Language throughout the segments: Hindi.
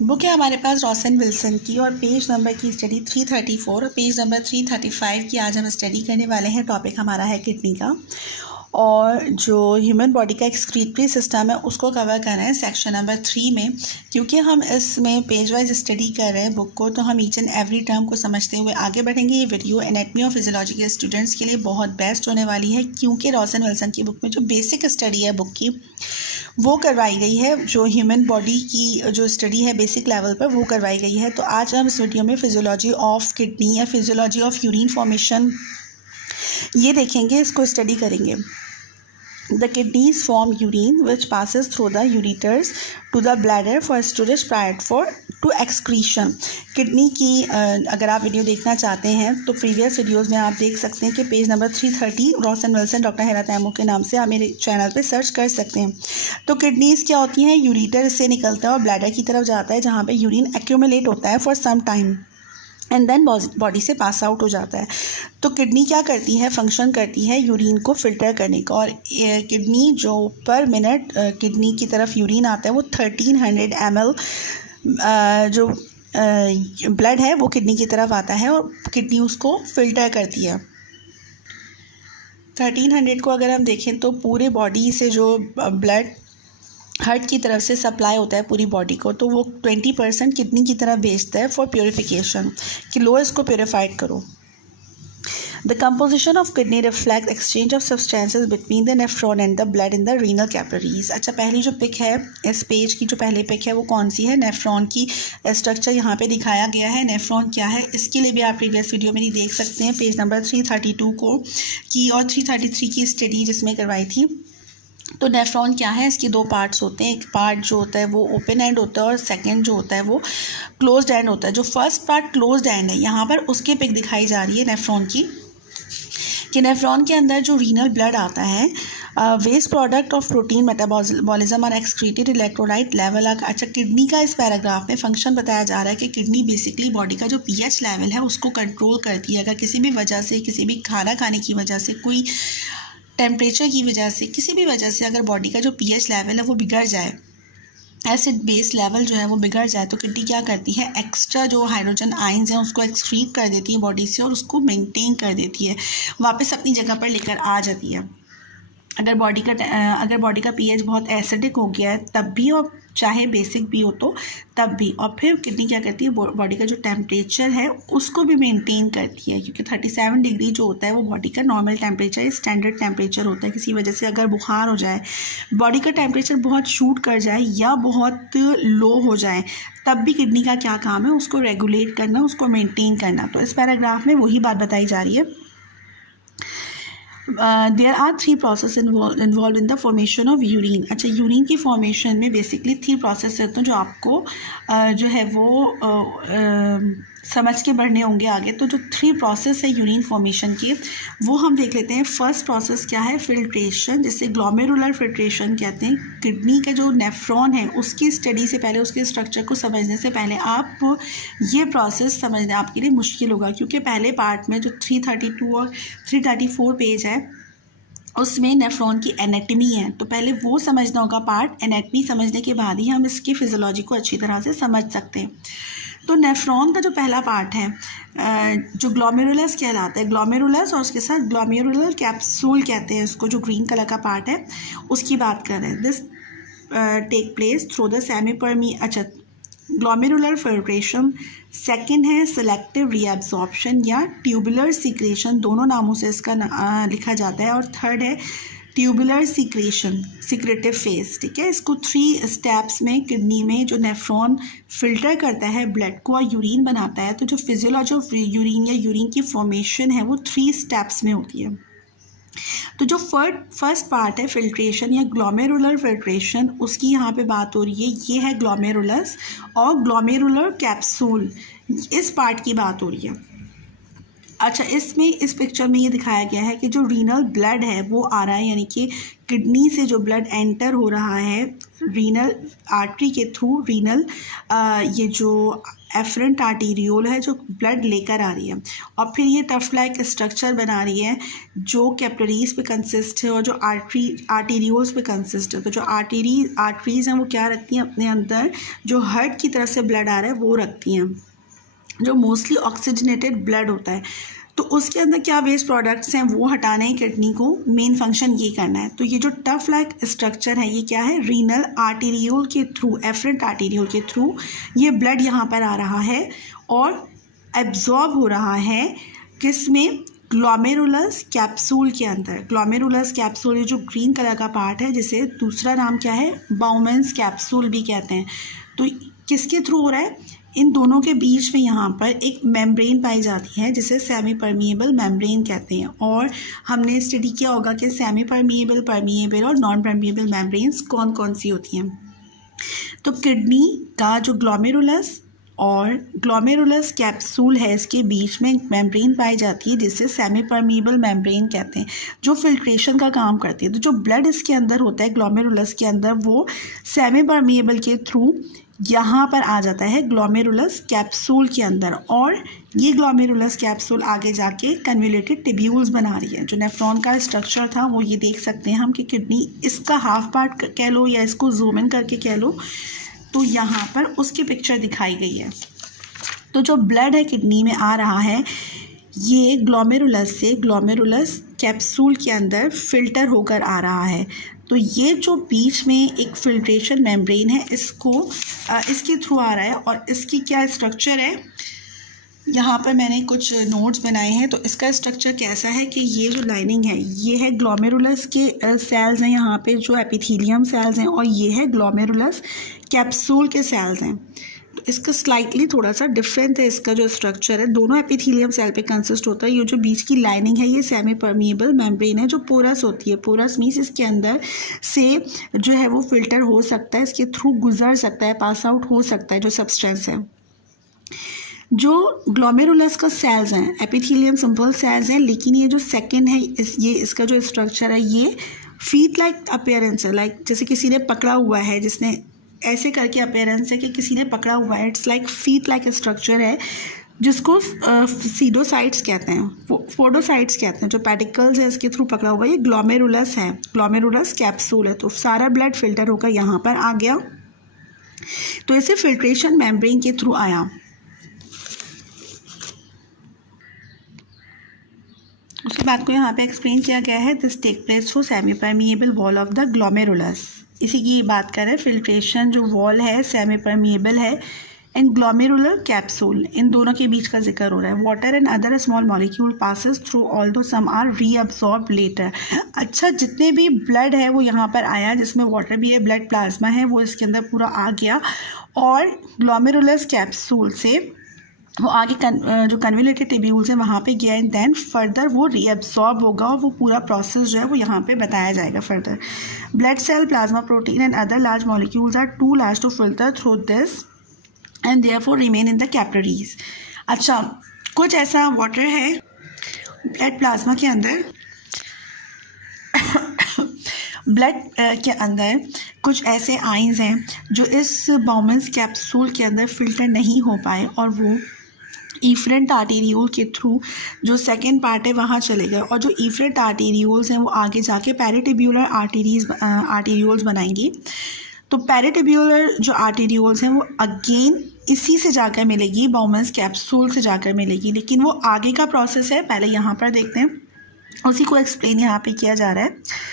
बुक है हमारे पास रॉसन विल्सन की और पेज नंबर की स्टडी 334 और पेज नंबर 335 की आज हम स्टडी करने वाले हैं। टॉपिक हमारा है किडनी का और जो ह्यूमन बॉडी का एक्सक्रीटरी सिस्टम है उसको कवर कर रहे हैं सेक्शन नंबर 3 में। क्योंकि हम इसमें पेज वाइज स्टडी कर रहे हैं बुक को, तो हम ईच एंड एवरी टर्म को समझते हुए आगे बढ़ेंगे। ये वीडियो एनाटमी और फिजियोलॉजी के स्टूडेंट्स के लिए बहुत बेस्ट होने वाली है, क्योंकि रॉसन विल्सन की बुक में जो बेसिक स्टडी है बुक की वो करवाई गई है। जो ह्यूमन बॉडी की जो स्टडी है बेसिक लेवल पर वो करवाई गई है। तो आज हम इस वीडियो में फिजियोलॉजी ऑफ किडनी या फिजियोलॉजी ऑफ यूरिन फॉर्मेशन ये देखेंगे, इसको स्टडी करेंगे। The kidneys form urine which passes through the ureters to the bladder for storage prior to excretion। Kidney की अगर आप वीडियो देखना चाहते हैं तो प्रीवियस वीडियोस में आप देख सकते हैं कि page number 330 Rawson Wilson doctor Hera Taimur के नाम से आप मेरे चैनल पे सर्च कर सकते हैं। तो किडनीज क्या होती हैं, यूरेटर से निकलता है और ब्लैडर की तरफ जाता है, जहाँ पे यूरिन एक्यूमुलेट होता है for some time and then body से पास आउट हो जाता है। तो किडनी क्या करती है, फंक्शन करती है यूरिन को फिल्टर करने का। और किडनी जो पर मिनट किडनी की तरफ यूरिन आता है वो 1300 ml जो ब्लड है वो किडनी की तरफ आता है और किडनी उसको फिल्टर करती है। 1300 को अगर हम देखें तो पूरे बॉडी से जो ब्लड हार्ट की तरफ से सप्लाई होता है पूरी बॉडी को, तो वो 20% किडनी की तरफ भेजता है फॉर प्योरीफिकेशन कि लो इसको प्योरीफाइड करो। The composition of kidney reflect exchange of substances between the nephron and the blood in the renal capillaries. अच्छा, पहली जो पिक है इस पेज की, जो पहली पिक है वो कौन सी है, नेफ्रॉन की स्ट्रक्चर यहाँ पे दिखाया गया है। नेफ्रॉन क्या है इसके लिए भी आप प्रीवियस वीडियो में देख सकते हैं, पेज नंबर 332 को की और 333 की स्टडी जिसमें करवाई थी। तो नेफ्रॉन क्या है, इसके दो पार्ट्स होते हैं। एक पार्ट जो होता है वो ओपन एंड होता है और सेकंड जो होता है वो क्लोज्ड एंड होता है। जो फर्स्ट पार्ट क्लोज्ड एंड है यहाँ पर उसकी पिक दिखाई जा रही है नेफ्रॉन की, कि नेफ्रॉन के अंदर जो रीनल ब्लड आता है waste product of protein metabolism और एक्सक्रीटेड इलेक्ट्रोलाइट लेवल। अच्छा, किडनी का इस पैराग्राफ में फंक्शन बताया जा रहा है कि किडनी बेसिकली बॉडी का जो पीएच लेवल है उसको कंट्रोल करती है। अगर किसी भी वजह से, किसी भी खाना खाने की वजह से, कोई टेम्परेचर की वजह से, किसी भी वजह से अगर बॉडी का जो पीएच लेवल है वो बिगड़ जाए, एसिड बेस लेवल जो है वो बिगड़ जाए, तो किडनी क्या करती है, एक्स्ट्रा जो हाइड्रोजन आयंस हैं उसको एक्सक्रीट कर देती है बॉडी से और उसको मेंटेन कर देती है, वापस अपनी जगह पर लेकर आ जाती है। अगर बॉडी का पीएच बहुत एसिडिक हो गया है तब भी, और चाहे बेसिक भी हो तो तब भी, और फिर किडनी क्या करती है, बॉडी का जो टेम्परेचर है उसको भी मेंटेन करती है। क्योंकि 37 डिग्री जो होता है वो बॉडी का नॉर्मल टेम्परेचर, स्टैंडर्ड टेम्परेचर होता है। किसी वजह से अगर बुखार हो जाए, बॉडी का टेम्परेचर बहुत शूट कर जाए या बहुत लो हो जाए, तब भी किडनी का क्या काम है, उसको रेगुलेट करना, उसको मेंटेन करना। तो इस पैराग्राफ में वही बात बताई जा रही है। There are 3 process involve in the formation of urine. अच्छा, यूरिन की फॉर्मेशन में बेसिकली 3 प्रोसेस होते हैं जो आपको जो है वो समझ के बढ़ने होंगे आगे। तो जो 3 प्रोसेस है यूरिन फॉर्मेशन की वो हम देख लेते हैं। फर्स्ट प्रोसेस क्या है, फिल्ट्रेशन, जिसे ग्लोमेरुलर फिल्ट्रेशन कहते हैं। किडनी का जो नेफ्रॉन है उसकी स्टडी से पहले, उसके स्ट्रक्चर को समझने से पहले आप ये प्रोसेस समझना आपके लिए मुश्किल होगा, क्योंकि पहले पार्ट में जो 332 और 334 पेज है उसमें नेफ्रॉन की एनाटमी है। तो पहले वो समझना होगा पार्ट, एनाटमी समझने के बाद ही हम इसकी फिजियोलॉजी को अच्छी तरह से समझ सकते हैं। तो नेफ्रॉन का जो पहला पार्ट है जो ग्लोमेरुलस कहलाता है, ग्लोमेरुलस और उसके साथ ग्लोमेरुलर कैप्सूल कहते हैं उसको, जो ग्रीन कलर का पार्ट है उसकी बात कर रहे हैं। This take place through the semi. अच्छा, ग्लोमेरुलर फिल्ट्रेशन। सेकंड है सेलेक्टिव रीअब्जॉर्प्शन या ट्यूबुलर सीक्रेशन, दोनों नामों से इसका लिखा जाता है। और थर्ड है ट्यूबुलर सीक्रेशन, सीक्रेटिव फेज। ठीक है, इसको 3 स्टेप्स में किडनी में जो नेफ्रॉन फिल्टर करता है ब्लड को और यूरिन बनाता है। तो जो फिजियोलॉजी ऑफ यूरिन या यूरिन की फॉर्मेशन है वो 3 स्टेप्स में होती है। तो जो फर्स्ट पार्ट है फिल्ट्रेशन या ग्लोमेरुलर फिल्ट्रेशन, उसकी यहाँ पे बात हो रही है। ये है ग्लोमेरुलस और ग्लोमेरुलर कैप्सूल, इस पार्ट की बात हो रही है। अच्छा, इसमें इस पिक्चर में ये दिखाया गया है कि जो रीनल ब्लड है वो आ रहा है, यानी कि किडनी से जो ब्लड एंटर हो रहा है रीनल आर्टरी के थ्रू, रीनल ये जो एफरेंट आर्टीरियोल है जो ब्लड लेकर आ रही है, और फिर ये टफ लाइक स्ट्रक्चर बना रही है जो कैपिलरीज पे कंसिस्ट है और जो आर्टीरियोल्स पे कंसिस्ट है। तो जो आर्टरीज हैं वो क्या रखती हैं अपने अंदर, जो हार्ट की तरफ से ब्लड आ रहा है वो रखती हैं, जो मोस्टली ऑक्सीजनेटेड ब्लड होता है। तो उसके अंदर क्या वेस्ट प्रोडक्ट्स हैं वो हटाने हैं, किडनी को मेन फंक्शन ये करना है। तो ये जो टफ लाइक स्ट्रक्चर है ये क्या है, रीनल आर्टीरियोल के थ्रू, एफरेंट आर्टीरियोल के थ्रू ये ब्लड यहाँ पर आ रहा है और एब्जॉर्ब हो रहा है किस में, ग्लोमेरुलस कैप्सूल के अंदर। ग्लोमेरुलस कैप्सूल ये जो ग्रीन कलर का पार्ट है जिसे दूसरा नाम क्या है, बाउमेंस कैप्सूल भी कहते हैं। तो किसके थ्रू हो रहा है, इन दोनों के बीच में यहाँ पर एक मेम्ब्रेन पाई जाती है जिसे सेमी परमिएबल मेम्ब्रेन कहते हैं। और हमने स्टडी किया होगा कि सेमी परमिएबल, परमिएबल और नॉन परमिएबल मेम्ब्रेन्स कौन कौन सी होती हैं। तो किडनी का जो ग्लोमेरुलस और ग्लोमेरुलस कैप्सूल है इसके बीच में एक मेम्ब्रेन पाई जाती है जिसे सेमी परमिएबल मेम्ब्रेन कहते हैं, जो फिल्ट्रेशन का काम करती है। तो जो ब्लड इसके अंदर होता है ग्लोमेरुलस के अंदर वो सेमी परमिएबल के थ्रू यहाँ पर आ जाता है ग्लोमेरुलस कैप्सूल के अंदर, और ये ग्लोमेरुलस कैप्सूल आगे जाके कन्वोल्यूटेड टिब्यूल्स बना रही है। जो नेफ्रॉन का स्ट्रक्चर था वो ये देख सकते हैं हम कि किडनी इसका हाफ पार्ट कह लो या इसको जूम इन करके कह लो, तो यहाँ पर उसकी पिक्चर दिखाई गई है। तो जो ब्लड है किडनी में आ रहा है ये ग्लोमेरुलस से ग्लोमेरुलस कैप्सूल के अंदर फ़िल्टर होकर आ रहा है। तो ये जो बीच में एक फिल्ट्रेशन मेम्ब्रेन है इसके थ्रू आ रहा है, और इसकी क्या स्ट्रक्चर है, यहाँ पर मैंने कुछ नोट्स बनाए हैं। तो इसका स्ट्रक्चर कैसा है कि ये जो लाइनिंग है ये है ग्लोमेरुलस के सेल्स हैं यहाँ पे जो एपिथेलियम सेल्स हैं, और ये है ग्लोमेरुलस कैप्सूल के सेल्स हैं। तो इसका स्लाइटली थोड़ा सा डिफरेंट है, इसका जो स्ट्रक्चर है दोनों एपिथेलियम सेल पे कंसिस्ट होता है। ये जो बीच की लाइनिंग है ये सेमी परमिएबल मेम्ब्रेन है जो पोरस होती है। पोरस मीन्स इसके अंदर से जो है वो फिल्टर हो सकता है, इसके थ्रू गुजर सकता है, पास आउट हो सकता है जो सब्सटेंस है। जो ग्लोमेरुलस का सेल्स हैं एपिथेलियम सिंपल सेल्स हैं, लेकिन ये जो सेकंड है ये इसका जो स्ट्रक्चर है ये फीट लाइक अपीयरेंस है, लाइक जैसे किसी ने पकड़ा हुआ है, जिसने ऐसे करके अपीयरेंस है कि किसी ने पकड़ा हुआ है। It's like feet like structure है जिसको सीडोसाइट्स कहते हैं, फोडोसाइट्स कहते हैं। जो पेडिकल्स है इसके थ्रू पकड़ा हुआ है, ये ग्लोमेरुलस है, ग्लोमेरुलस कैप्सूल है। तो सारा ब्लड फिल्टर होकर यहाँ पर आ गया, तो इसे फिल्ट्रेशन मेम्ब्रेन के थ्रू आया। उसके बाद को यहाँ पे एक्सप्लेन किया गया है, this take place through semi permeable wall of the glomerulus. इसी की बात करें, फिल्ट्रेशन जो वॉल है सेमी परमिएबल है एंड ग्लोमेरुलर कैप्सूल, इन दोनों के बीच का जिक्र हो रहा है। Water and other small molecule passes through although some are reabsorb later. अच्छा, जितने भी ब्लड है वो यहाँ पर आया, जिसमें वाटर भी है, ब्लड प्लाज्मा है, वो इसके अंदर पूरा आ गया, और ग्लोमेरुलस कैप्सूल से वो आगे जो कन्वोल्यूटेड टिब्यूल्स हैं वहाँ पे गया, एंड देन फर्दर वो रीअब्सॉर्ब होगा, और वो पूरा प्रोसेस जो है वो यहाँ पे बताया जाएगा further. Blood cell, plasma protein and other large molecules are too large to filter through this and therefore remain in the capillaries. अच्छा, कुछ ऐसा वाटर है ब्लड प्लाज्मा के अंदर ब्लड के अंदर कुछ ऐसे आयंस हैं जो इस बाउमेंस कैप्सूल के अंदर फिल्टर नहीं हो पाए, और वो इफरेंट आर्टीरियोल के थ्रू जो सेकेंड पार्ट है वहाँ चले गए, और जो इफरेंट आर्टीरियोल्स हैं वो आगे जाके पेरिटिब्यूलर आर्टीरियोल्स बनाएंगी। तो पेरिटिब्यूलर जो आर्टीरियोल्स हैं वो अगेन इसी से जाकर मिलेगी, बाउमेंस कैप्सूल से जाकर मिलेगी, लेकिन वो आगे का प्रोसेस है, पहले यहाँ पर देखते हैं, उसी को एक्सप्लेन यहाँ पे किया जा रहा है।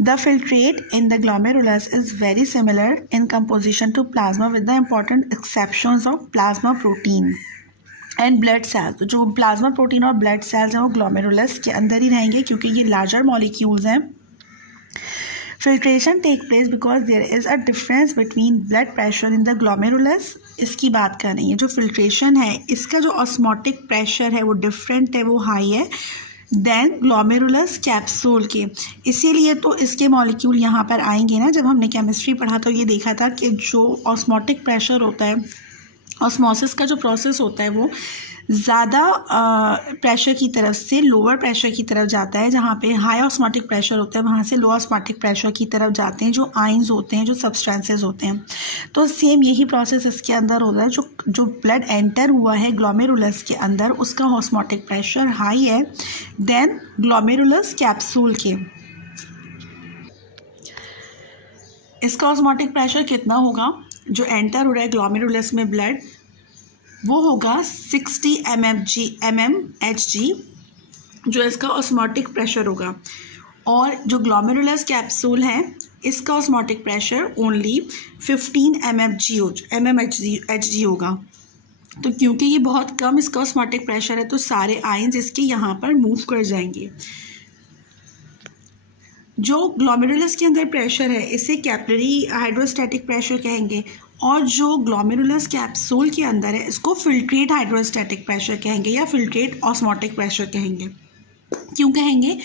The filtrate in the glomerulus is very similar in composition to plasma with the important exceptions of plasma protein and blood cells। तो जो plasma protein और blood cells हैं वो glomerulus के अंदर ही रहेंगे क्योंकि ये larger molecules हैं। Filtration take place because there is a difference between blood pressure in the glomerulus। इसकी बात कर रही है, जो filtration है इसका जो osmotic pressure है वो different है, वो high है देन ग्लोमेरुलस कैप्सूल के, इसीलिए तो इसके मॉलिक्यूल यहाँ पर आएंगे ना। जब हमने केमिस्ट्री पढ़ा तो ये देखा था कि जो ऑस्मोटिक प्रेशर होता है, ऑस्मोसिस का जो प्रोसेस होता है वो ज़्यादा प्रेशर की तरफ से लोअर प्रेशर की तरफ जाता है, जहाँ पे हाई ऑस्मोटिक प्रेशर होता है वहाँ से लो ऑस्मोटिक प्रेशर की तरफ जाते हैं जो आयंस होते हैं, जो सब्सटेंसेस होते हैं। तो सेम यही प्रोसेस इसके अंदर होता है। जो ब्लड एंटर हुआ है ग्लोमेरुलस के अंदर उसका ऑस्मोटिक प्रेशर हाई है देन ग्लोमेरुलस कैप्सूल के। इसका ऑस्मोटिक प्रेशर कितना होगा? जो एंटर हो रहा है ग्लोमेरुलस में ब्लड वो होगा 60 mmHg जो इसका ऑस्मोटिक प्रेशर होगा। और जो ग्लोमेरुलस कैप्सूल है इसका ऑस्मोटिक प्रेशर ओनली 15 mmHg होगा। तो क्योंकि ये बहुत कम इसका ऑस्मोटिक प्रेशर है तो सारे आयंस इसके यहाँ पर मूव कर जाएंगे। जो ग्लोमेरुलस के अंदर प्रेशर है इसे कैपिलरी हाइड्रोस्टैटिक प्रेशर कहेंगे, और जो ग्लोमेरुलस कैप्सूल के अंदर है इसको फिल्ट्रेट हाइड्रोस्टैटिक प्रेशर कहेंगे या फिल्ट्रेट ऑस्मोटिक प्रेशर कहेंगे। क्यों कहेंगे?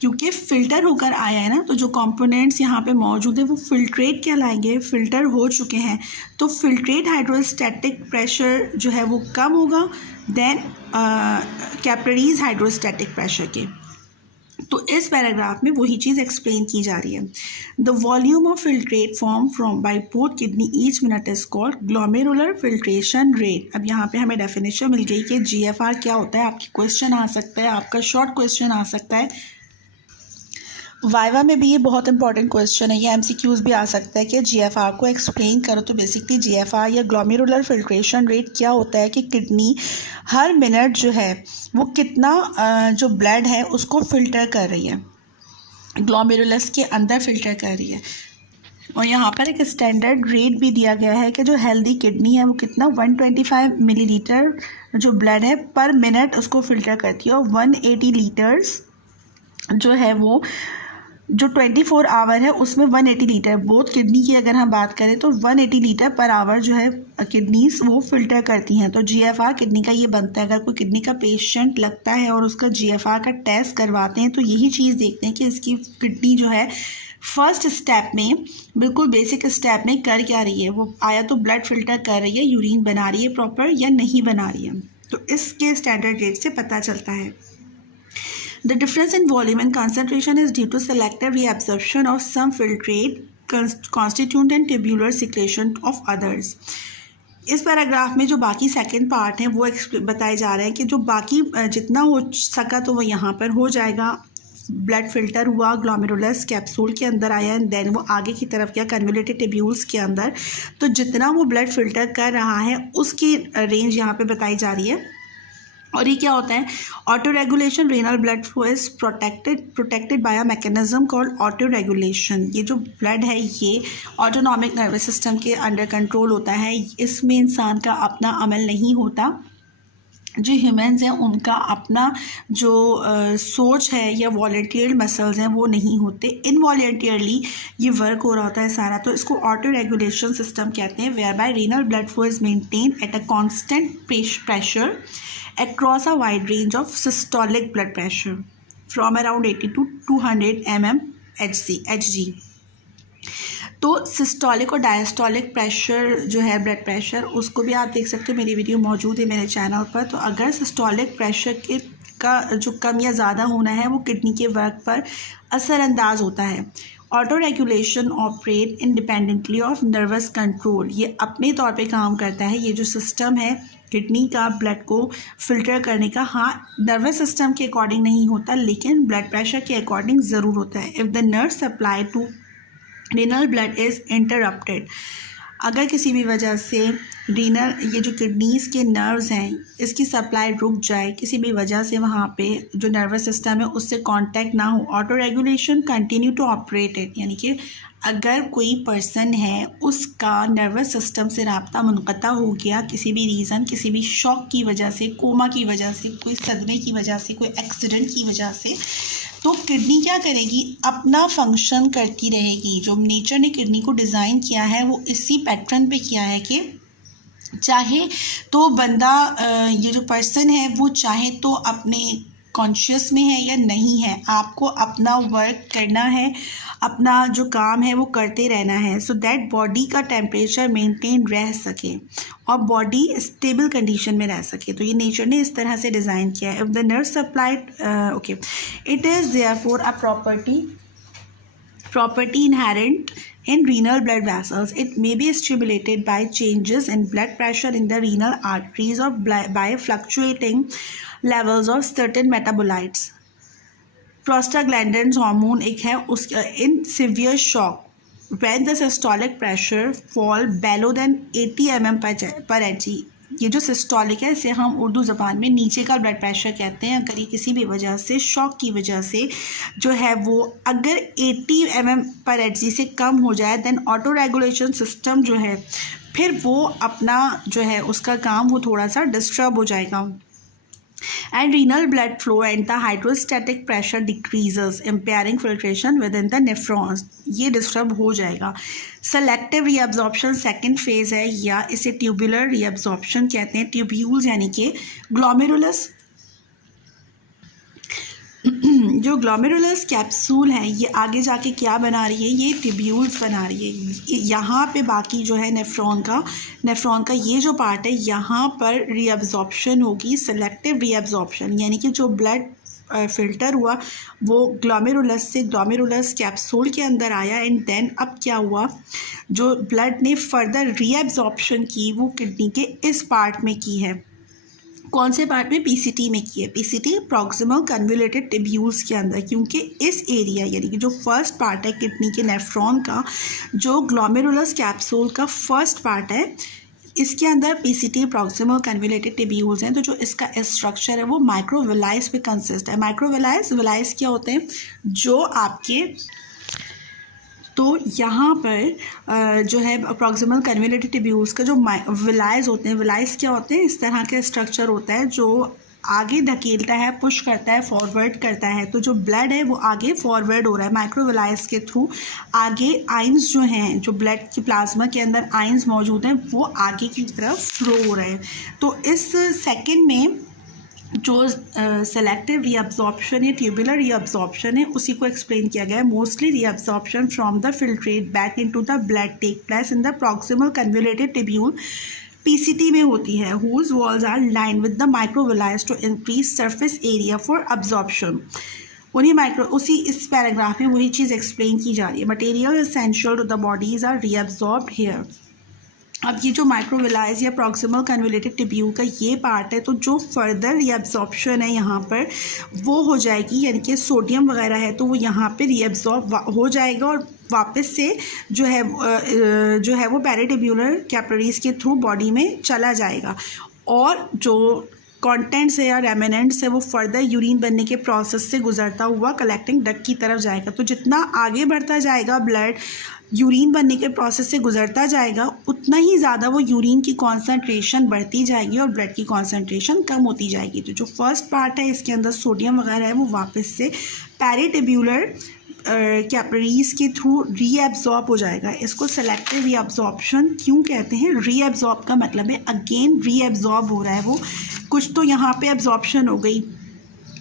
क्योंकि फ़िल्टर होकर आया है ना, तो जो कंपोनेंट्स यहाँ पे मौजूद है वो फिल्ट्रेट कहलाएंगे, फ़िल्टर हो चुके हैं। तो फिल्ट्रेट हाइड्रोस्टैटिक प्रेशर जो है वो कम होगा देन कैपिलरीज हाइड्रोस्टैटिक प्रेशर के। तो इस पैराग्राफ में वही चीज़ एक्सप्लेन की जा रही है। The volume of filtrate form from by both kidney each minute is called glomerular filtration rate. अब यहाँ पे हमें डेफिनेशन मिल गई कि GFR क्या होता है। आपकी क्वेश्चन आ सकता है, आपका शॉर्ट क्वेश्चन आ सकता है, वाइवा में भी ये बहुत इंपॉर्टेंट क्वेश्चन है, ये MCQs भी आ सकता है कि GFR को एक्सप्लेन करो। तो बेसिकली GFR या ग्लोमेरुलर फिल्ट्रेशन रेट क्या होता है कि किडनी हर मिनट जो है वो कितना जो ब्लड है उसको फ़िल्टर कर रही है, ग्लोमेरुलस के अंदर फ़िल्टर कर रही है। और यहाँ पर एक स्टैंडर्ड रेट भी दिया गया है कि जो हेल्दी किडनी है वो कितना 125 मिलीलीटर जो ब्लड है पर मिनट उसको फ़िल्टर करती है, और 180 लीटर्स जो है वो जो 24 आवर है उसमें 180 लीटर बोथ किडनी की अगर हम बात करें तो 180 लीटर पर आवर जो है किडनीज वो फिल्टर करती हैं। तो GFR किडनी का ये बनता है। अगर कोई किडनी का पेशेंट लगता है और उसका GFR का टेस्ट करवाते हैं तो यही चीज़ देखते हैं कि इसकी किडनी जो है फर्स्ट स्टेप में, बिल्कुल बेसिक स्टेप में कर क्या रही है, वो आया तो ब्लड फिल्टर कर रही है, यूरिन बना रही है प्रॉपर या नहीं बना रही है। तो इसके स्टैंडर्ड रेट से पता चलता है। The difference in volume and concentration is due to selective reabsorption of some filtrate constituent and tubular secretion of others. इस पैराग्राफ में जो बाकी सेकंड पार्ट है वो बताए जा रहे हैं कि जो बाकी जितना हो सका तो वो यहाँ पर हो जाएगा। ब्लड फिल्टर हुआ, ग्लोमेरुलस कैप्सूल के अंदर आया एंड देन वो आगे की तरफ गया कन्वोल्यूटेड ट्यूब्यूल्स के अंदर। तो जितना वो ब्लड फिल्टर कर रहा है उसकी रेंज यहाँ पे बताई जा रही है। और ये क्या होता है? Auto regulation renal blood flow is protected by a mechanism called auto regulation. ये जो ब्लड है ये ऑटोनॉमिक नर्वस सिस्टम के अंडर कंट्रोल होता है, इसमें इंसान का अपना अमल नहीं होता। जो ह्यूमंस हैं उनका अपना जो सोच है या वॉलंटियर मसल्स हैं वो नहीं होते, इनवॉलंटियरली ये वर्क हो रहा होता है सारा। तो इसको ऑटो रेगुलेशन सिस्टम कहते हैं, whereby renal blood flow is maintain at a constant pressure across a wide range of systolic blood pressure from around 80 to 200 mmHg। तो सिस्टोलिक और डायस्टोलिक प्रेशर जो है ब्लड प्रेशर उसको भी आप देख सकते हो, मेरी वीडियो मौजूद है मेरे चैनल पर। तो अगर सिस्टोलिक प्रेशर का जो कम या ज़्यादा होना है वो किडनी के वर्क पर असरअंदाज होता है। Auto regulation operate independently of nervous control, ये अपने तौर पे काम करता है। ये जो सिस्टम है किडनी का ब्लड को फिल्टर करने का, हाँ नर्वस सिस्टम के अकॉर्डिंग नहीं होता लेकिन ब्लड प्रेशर के अकॉर्डिंग ज़रूर होता है। If the nerve supply to renal blood is interrupted, अगर किसी भी वजह से रीनल ये जो किडनीज़ के नर्व्स हैं इसकी सप्लाई रुक जाए, किसी भी वजह से वहाँ पे जो नर्वस सिस्टम है उससे कांटेक्ट ना हो, auto regulation continue to operate it, यानी कि अगर कोई पर्सन है उसका नर्वस सिस्टम से राब्ता मुनक़ता हो गया किसी भी रीज़न, किसी भी शॉक की वजह से, कोमा की वजह से, कोई सदमे की वजह से, कोई एक्सीडेंट की वजह से, तो किडनी क्या करेगी? अपना फंक्शन करती रहेगी। जो नेचर ने किडनी को डिज़ाइन किया है वो इसी पैटर्न पे किया है कि चाहे तो बंदा ये जो पर्सन है वो चाहे तो अपने कॉन्शियस में है या नहीं है, आपको अपना वर्क करना है, अपना जो काम है वो करते रहना है, सो दैट बॉडी का टेम्परेचर मेंटेन रह सके और बॉडी स्टेबल कंडीशन में रह सके। तो ये नेचर ने इस तरह से डिज़ाइन किया है। If the nerve supplied okay, it is therefore a property inherent in renal blood vessels. It may be stimulated by changes in blood pressure in the renal arteries or by fluctuating levels of certain metabolites. Prostaglandins hormone एक है उस in severe shock when the systolic pressure fall below than 80 mm per Hg. ये जो सिस्टोलिक है इसे हम उर्दू ज़बान में नीचे का ब्लड प्रेशर कहते हैं। अगर ये किसी भी वजह से शॉक की वजह से जो है वो अगर 80 mm पर Hg से कम हो जाए देन ऑटो रेगुलेशन सिस्टम जो है फिर वो अपना जो है उसका काम वो थोड़ा सा डिस्टर्ब हो जाएगा। And renal blood flow and the hydrostatic pressure decreases, impairing filtration within the nephrons. ये डिस्टर्ब हो जाएगा। सेलेक्टिव रीअब्जॉर्प्शन सेकेंड फेज है या इसे ट्यूबुलर रीअब्जॉर्प्शन कहते हैं। ट्यूब्यूल्स यानी कि ग्लोमेरुलस जो ग्लोमेरुलस कैप्सूल है ये आगे जाके क्या बना रही है, ये ट्यूब्यूल्स बना रही है। यहाँ पे बाकी जो है नेफ्रॉन का ये जो पार्ट है यहाँ पर रीअब्जॉर्प्शन होगी, सेलेक्टिव रीअब्जॉर्प्शन, यानी कि जो ब्लड फिल्टर हुआ वो ग्लोमेरुलस से ग्लोमेरुलस कैप्सूल के अंदर आया एंड देन अब क्या हुआ, जो ब्लड ने फर्दर रीअब्जॉर्प्शन की वो किडनी के इस पार्ट में की है। कौन से पार्ट में, पीसीटी में की है। पीसीटी प्रॉक्सिमल कन्वोल्यूटेड ट्यूब्यूल्स के अंदर, क्योंकि इस एरिया यानी कि जो फर्स्ट पार्ट है किडनी के नेफ्रॉन का, जो ग्लोमेरुलस कैप्सूल का फर्स्ट पार्ट है, इसके अंदर पीसीटी प्रॉक्सिमल कन्वोल्यूटेड ट्यूब्यूल्स हैं। तो जो इसका स्ट्रक्चर है वो माइक्रोविलाइस पे कंसिस्ट है। विलाइस क्या होते हैं, जो आपके तो यहाँ पर जो है प्रॉक्सिमल कन्वोल्यूटेड ट्यूब्यूल्स का जो विलाइज होते हैं, विलाइज क्या होते हैं, इस तरह का स्ट्रक्चर होता है जो आगे धकेलता है, पुश करता है, फॉरवर्ड करता है। तो जो ब्लड है वो आगे फॉरवर्ड हो रहा है माइक्रोविलाइज के थ्रू। आगे आइंस जो हैं, जो ब्लड की प्लाज्मा के अंदर आइंस मौजूद हैं, वो आगे की तरफ फ्लो हो रहे हैं। तो इस सेकेंड में जो सेलेक्टिव रीअब्जॉर्प्शन या ट्यूबुलर रीअब्जॉर्प्शन है उसी को एक्सप्लेन किया गया है। Mostly reabsorption from the filtrate back into the blood take place in the proximal convoluted tubule, PCT में होती है, whose walls are line with the microvilli to increase surface area for absorption. उसी इस पैराग्राफ में वही चीज़ एक्सप्लेन की जा रही है। Material essential to the body's are reabsorbed here. अब ये जो माइक्रोविलाइज या प्रॉक्सिमल कन्वोल्यूटेड ट्यूब्यूल का ये पार्ट है, तो जो फर्दर रीअब्जॉर्प्शन है यहाँ पर वो हो जाएगी, यानी कि सोडियम वगैरह है तो वो यहाँ पे रीअब्जॉर्ब हो जाएगा और वापस से जो है वो पैराट्यूब्यूलर कैपिलरीज के थ्रू बॉडी में चला जाएगा और जो कॉन्टेंट्स है या रेमिनेंट्स है वो फर्दर यूरिन बनने के प्रोसेस से गुजरता हुआ कलेक्टिंग डक्ट की तरफ जाएगा। तो जितना आगे बढ़ता जाएगा ब्लड यूरिन बनने के प्रोसेस से गुजरता जाएगा उतना ही ज़्यादा वो यूरिन की कॉन्सेंट्रेशन बढ़ती जाएगी और ब्लड की कॉन्सेंट्रेशन कम होती जाएगी। तो जो फर्स्ट पार्ट है इसके अंदर सोडियम वगैरह है वो वापस से पैराट्यूब्यूलर कैपिलरीज के थ्रू रीअब्जॉर्ब हो जाएगा। इसको सेलेक्टिव रीअब्जॉर्प्शन क्यों कहते हैं? रीअब्जॉर्ब का मतलब है अगेन रीअब्जॉर्ब हो रहा है वो, कुछ तो यहाँ पे एब्जॉर्प्शन हो गई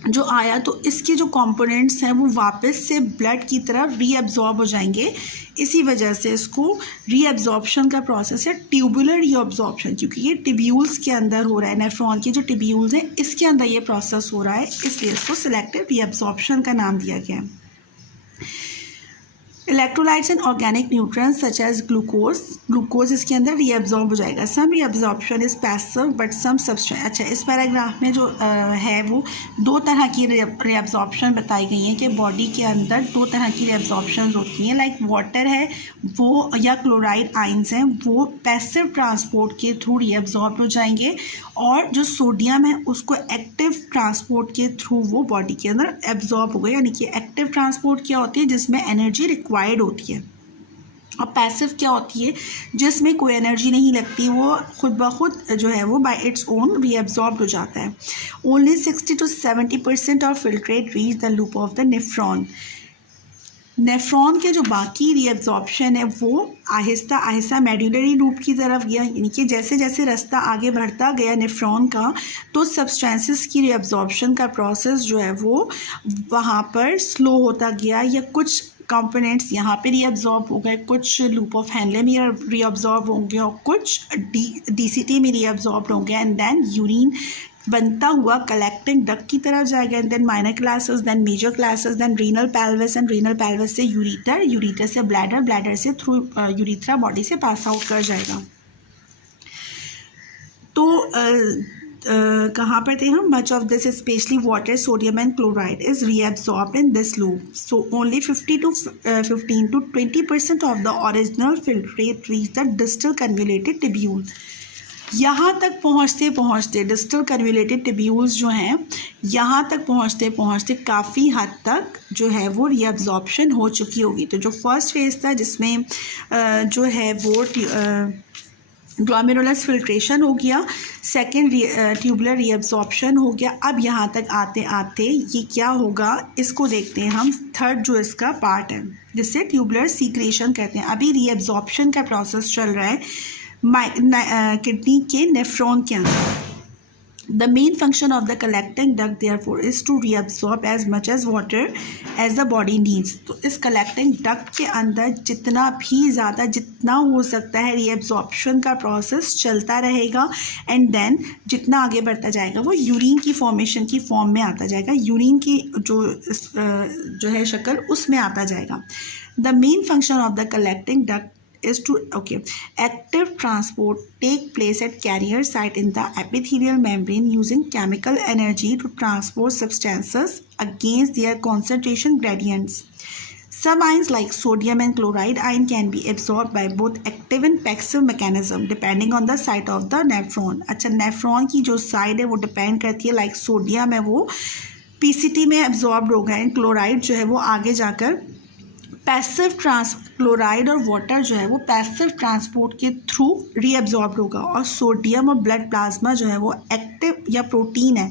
जो आया तो इसके जो कंपोनेंट्स हैं वो वापस से ब्लड की तरफ रीअब्जॉर्ब हो जाएंगे। इसी वजह से इसको रीअब्जॉर्प्शन का प्रोसेस है ट्यूबुलर रीअब्जॉर्प्शन, क्योंकि ये ट्यूब्यूल्स के अंदर हो रहा है, नेफ्रॉन के जो ट्यूब्यूल्स हैं इसके अंदर ये प्रोसेस हो रहा है, इसलिए इसको सेलेक्टिव रीअब्जॉर्प्शन का नाम दिया गया है। Electrolytes and organic nutrients such as glucose इसके अंदर रीअब्जॉर्ब हो जाएगा। Some reabsorption is passive but some substance. अच्छा, इस पैराग्राफ में जो है वो दो तरह की रीअब्जॉर्प्शन बताई गई हैं कि बॉडी के अंदर दो तरह की रीअब्जॉर्प्शन होती हैं। लाइक वाटर है वो या क्लोराइड आइंस हैं वो पैसिव ट्रांसपोर्ट के थ्रू रीअब्जॉर्ब हो जाएंगे और जो सोडियम है उसको एक्टिव ट्रांसपोर्ट के थ्रू वो बॉडी के अंदर एब्जॉर्ब हो गए। यानी कि एक्टिव ट्रांसपोर्ट क्या होती है जिसमें एनर्जी रिक्वायर्ड होती है और पैसिव क्या होती है जिसमें कोई एनर्जी नहीं लगती, वो खुद ब खुद जो है वो बाय इट्स ओन रीअब्जॉर्ब हो जाता है। Only 60 to 70% of filtrate reach the loop of the nephron. Nephron के जो बाकी रीअब्जॉर्प्शन है वो आहिस्ता आहिस्ता मेडुलरी लूप की तरफ गया, यानी कि जैसे जैसे रास्ता आगे बढ़ता गया नेफ्रॉन का तो सब्सटेंसेस की रीअब्जॉर्प्शन का प्रोसेस जो है वो वहाँ पर स्लो होता गया या कुछ कंपोनेंट्स यहाँ पे रीअब्जॉर्ब हो गए, कुछ लूप ऑफ हैंडले में रीअब्जॉर्ब होंगे और कुछ DCT में रीअब्जॉर्ब होंगे, एंड देन यूरिन बनता हुआ कलेक्टिंग डक्ट की तरफ जाएगा, and then minor classes, then major classes, then renal pelvis, and renal pelvis से यूरिटर, यूरिटर से ब्लैडर, ब्लैडर से थ्रू यूरिथ्रा बॉडी से पास आउट कर जाएगा। तो कहाँ पर थे हम? Much of this specially water, sodium and chloride is reabsorbed in this loop, so only 15 to 20% of the original filtrate reach the distal convoluted tubule. यहाँ तक पहुँचते पहुँचते डिस्टल कन्वोल्यूटेड टिब्यूल्स जो हैं, यहाँ तक पहुँचते पहुँचते काफ़ी हद तक जो है वो रीअब्जॉर्प्शन हो चुकी होगी। तो जो फर्स्ट फेज था जिसमें जो है वो ग्लोमेरुलस फिल्ट्रेशन हो गया, सेकेंड ट्यूबुलर रीअब्जॉर्प्शन हो गया। अब यहाँ तक आते आते ये क्या होगा, इसको देखते हैं हम। थर्ड जो इसका पार्ट है जिससे ट्यूबुलर सीक्रेशन कहते हैं। अभी रीअब्जॉर्प्शन का प्रोसेस चल रहा है किडनी के नेफ्रॉन के अंदर। The main function of the collecting duct therefore is to reabsorb as much as water as the body needs। तो इस collecting duct के अंदर जितना भी ज़्यादा जितना हो सकता है reabsorption का प्रोसेस चलता रहेगा, एंड देन जितना आगे बढ़ता जाएगा वो यूरिन की फॉर्मेशन की फॉर्म में आता जाएगा, यूरिन की जो है शक्ल उसमें आता जाएगा। The main function of the collecting duct is to active transport take place at carrier site in the epithelial membrane using chemical energy to transport substances against their concentration gradients. Some ions like sodium and chloride ion can be absorbed by both active and passive mechanism depending on the site of the nephron। अच्छा, नेफ्रॉन की जो साइड है वो डिपेंड करती है, लाइक सोडियम है वो PCT में एब्जॉर्ब होगा, एंड क्लोराइड जो है वो आगे जाकर पैसिव क्लोराइड और वाटर जो है वो पैसिव ट्रांसपोर्ट के थ्रू रीअब्जॉर्ब होगा, और सोडियम और ब्लड प्लाज्मा जो है वो एक्टिव या प्रोटीन है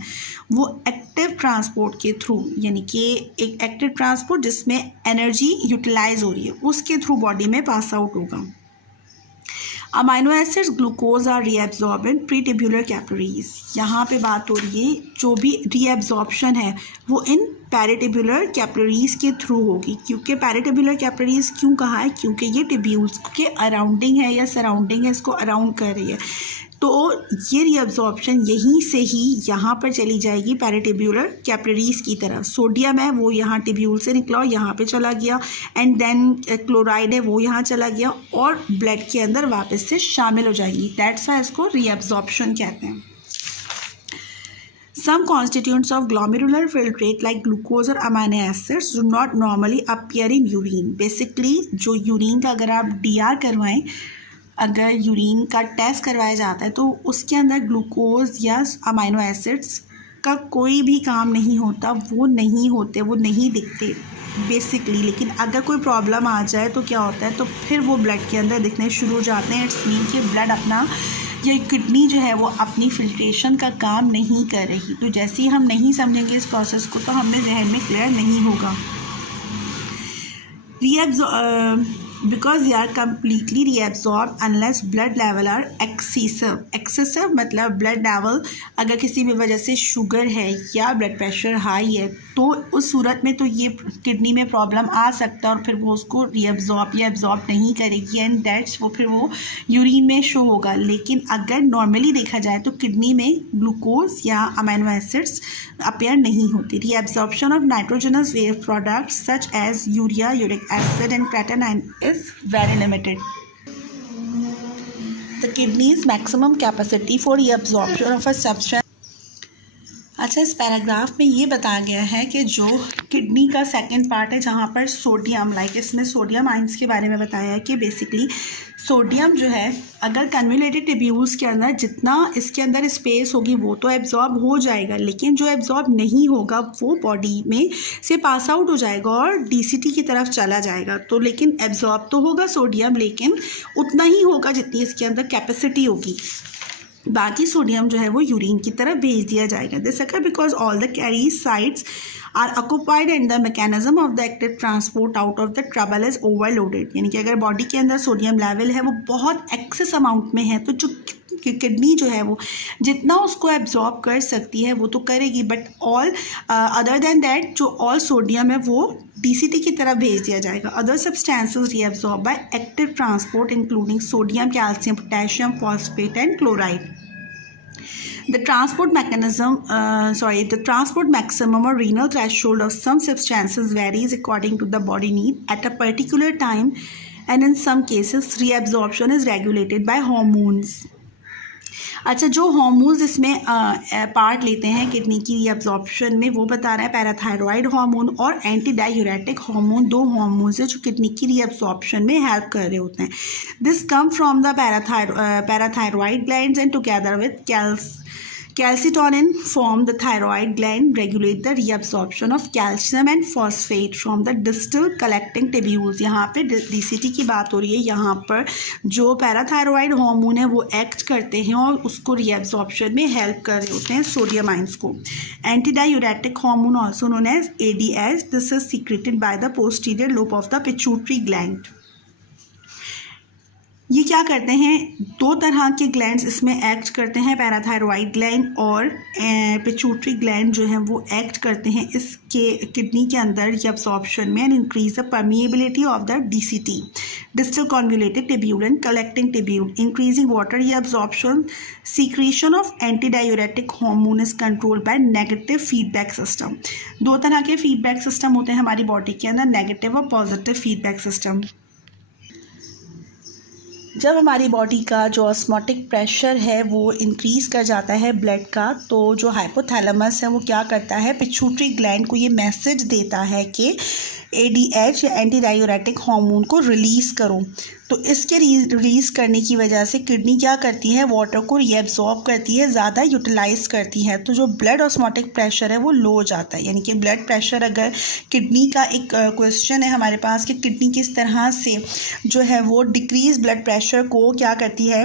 वो एक्टिव ट्रांसपोर्ट के थ्रू, यानी कि एक एक्टिव ट्रांसपोर्ट जिसमें एनर्जी यूटिलाइज हो रही है उसके थ्रू बॉडी में पास आउट होगा। Amino acids glucose are reabsorbed in peritubular capillaries. यहाँ पे बात हो रही है जो भी रीअब्जॉर्प्शन है वो इन पैराटिब्यूलर कैपिलरीज के थ्रू होगी। क्योंकि पैराटिब्यूलर कैपिलरीज क्यों कहा है? क्योंकि ये टिब्यूल्स के अराउंडिंग है या सराउंडिंग है, इसको अराउंड कर रही है। तो ये रीअब्जॉर्प्शन यहीं से ही यहाँ पर चली जाएगी पैराटिब्यूलर कैपिलरीज की तरफ। सोडियम है वो यहाँ टिब्यूल से निकला और यहाँ पे चला गया, एंड देन क्लोराइड है वो यहाँ चला गया और ब्लड के अंदर वापस से शामिल हो जाएगी। दैट्स व्हाई इसको रीअब्जॉर्प्शन कहते हैं। Some constituents of glomerular filtrate like glucose or amino acids do not normally appear in urine। Basically जो यूरिन का अगर आप DR करवाएं, अगर यूरिन का टेस्ट करवाया जाता है तो उसके अंदर ग्लूकोज या अमाइनो एसिड्स का कोई भी काम नहीं होता, वो नहीं होते, वो नहीं दिखते बेसिकली। लेकिन अगर कोई प्रॉब्लम आ जाए तो क्या होता है, तो फिर वो ब्लड के अंदर दिखने शुरू हो जाते हैं। इट्स मीन कि ब्लड अपना या किडनी जो है वो अपनी फिल्ट्रेशन का काम नहीं कर रही। तो जैसे ही हम नहीं समझेंगे इस प्रोसेस को तो हमें जहन में क्लियर नहीं होगा। because they are completely reabsorbed unless blood level are excessive। excessive मतलब blood level अगर किसी भी वजह से शुगर है या ब्लड प्रेशर हाई है तो उस सूरत में तो ये किडनी में प्रॉब्लम आ सकता है और फिर वो उसको रीअब्जॉर्ब या एब्जॉर्ब नहीं करेगी, एंड दैट्स वो फिर वो यूरिन में शो होगा। लेकिन अगर नॉर्मली देखा जाए तो किडनी में ग्लूकोज या अमीनो एसिड्स अपेयर नहीं होती। Reabsorption of nitrogenous waste products such as urea, uric acid and creatinine is very limited। The kidney's maximum capacity for reabsorption of a substance। अच्छा, इस पैराग्राफ में ये बताया गया है कि जो किडनी का सेकंड पार्ट है जहाँ पर सोडियम, लाइक इसमें सोडियम आइंस के बारे में बताया है कि बेसिकली सोडियम जो है अगर कन्वोल्यूटेड टिब्यूल्स के अंदर जितना इसके अंदर स्पेस होगी वो तो एब्जॉर्ब हो जाएगा, लेकिन जो एब्जॉर्ब नहीं होगा वो बॉडी में से पास आउट हो जाएगा और DCT की तरफ चला जाएगा। तो लेकिन एब्जॉर्ब तो होगा सोडियम, लेकिन उतना ही होगा जितनी इसके अंदर कैपेसिटी होगी। बाकी सोडियम जो है वो यूरिन की तरफ भेज दिया जाएगा। This occur because all the carrier sites are occupied and the mechanism of the active transport out of the tubule is overloaded. यानी कि अगर बॉडी के अंदर सोडियम लेवल है वो बहुत एक्सेस अमाउंट में है तो जो कि किडनी जो है वो जितना उसको एब्जॉर्ब कर सकती है वो तो करेगी, but all other than that जो ऑल सोडियम है वो DCT की तरफ भेज दिया जाएगा. Other substances reabsorb by active transport including sodium, calcium, potassium, phosphate and chloride. The transport maximum or renal threshold of some substances varies according to the body need at a particular time, and in some cases reabsorption is regulated by hormones. अच्छा, जो हार्मोन्स इसमें पार्ट लेते हैं किडनी की रीअब्जॉर्प्शन में वो बता रहा है पैराथायरॉयड हार्मोन और एंटी डायूरेटिक हार्मोन. दो हार्मोन्स है जो किडनी की रीअब्जॉर्प्शन में हेल्प कर रहे होते हैं. This come from the parathyroid glands and together with calcitonin form the thyroid gland, regulate the reabsorption of calcium and phosphate from the distal collecting tubules. यहाँ पे DCT की बात हो रही है. यहाँ पर जो पैराथायरॉयड हार्मोन है वो एक्ट करते हैं और उसको रीअब्जॉर्प्शन में हेल्प कर रहे होते हैं सोडियम आइंस को. Anti diuretic hormone also known as ADH. This is secreted by the posterior lobe of the pituitary gland. ये क्या करते हैं, दो तरह के ग्लैंड्स इसमें एक्ट करते हैं, पैराथायरॉयड ग्लैंड और पिट्यूटरी ग्लैंड जो है वो एक्ट करते हैं इसके किडनी के अंदर रीअब्जॉर्प्शन में and increase the permeability of the DCT, distal convoluted tubule and collecting tubule, increasing water reabsorption. Secretion of anti diuretic hormone is controlled by negative feedback system. दो तरह के फीडबैक सिस्टम होते हैं हमारी बॉडी के अंदर, नेगेटिव और पॉजिटिव फीडबैक सिस्टम. जब हमारी बॉडी का जो ऑस्मोटिक प्रेशर है वो इंक्रीज़ कर जाता है ब्लड का, तो जो हाइपोथैलेमस है वो क्या करता है, पिट्यूटरी ग्लैंड को ये मैसेज देता है कि ADH या एंटी डायूरेटिक हार्मोन को रिलीज़ करो. तो इसके रिलीज़ करने की वजह से किडनी क्या करती है, वाटर को रीअब्जॉर्ब करती है, ज़्यादा यूटिलाइज करती है. तो जो ब्लड ऑस्मोटिक प्रेशर है वो लो हो जाता है. यानी कि ब्लड प्रेशर, अगर किडनी का एक क्वेश्चन है हमारे पास कि किडनी किस तरह से जो है वो डिक्रीज ब्लड प्रेशर को क्या करती है,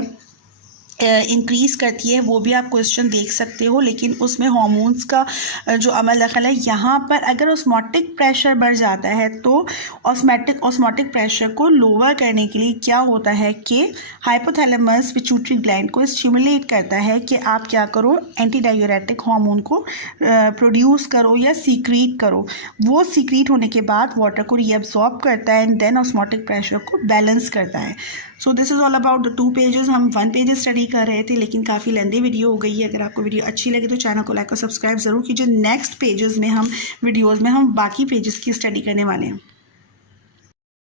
इंक्रीज़ करती है, वो भी आप क्वेश्चन देख सकते हो. लेकिन उसमें हार्मोन्स का जो अमल दखल है, यहाँ पर अगर ऑस्मोटिक प्रेशर बढ़ जाता है तो ऑस्मोटिक प्रेशर को लोअर करने के लिए क्या होता है कि हाइपोथैलेमस पिट्यूटरी ग्लैंड को स्टिमुलेट करता है कि आप क्या करो, एंटी डायूरेटिक हार्मोन को प्रोड्यूस करो या सीक्रेट करो. वो सीक्रेट होने के बाद वाटर को रीअब्जॉर्ब करता है एंड देन ऑस्मोटिक प्रेशर को बैलेंस करता है. So this is all about the 2 pages. हम 1 पेज स्टडी कर रहे थे लेकिन काफ़ी लेंदी वीडियो हो गई है. अगर आपको वीडियो अच्छी लगे तो चैनल को लाइक और सब्सक्राइब ज़रूर कीजिए. नेक्स्ट पेजेस में हम वीडियोज़ में हम बाकी पेजेस की स्टडी करने वाले हैं.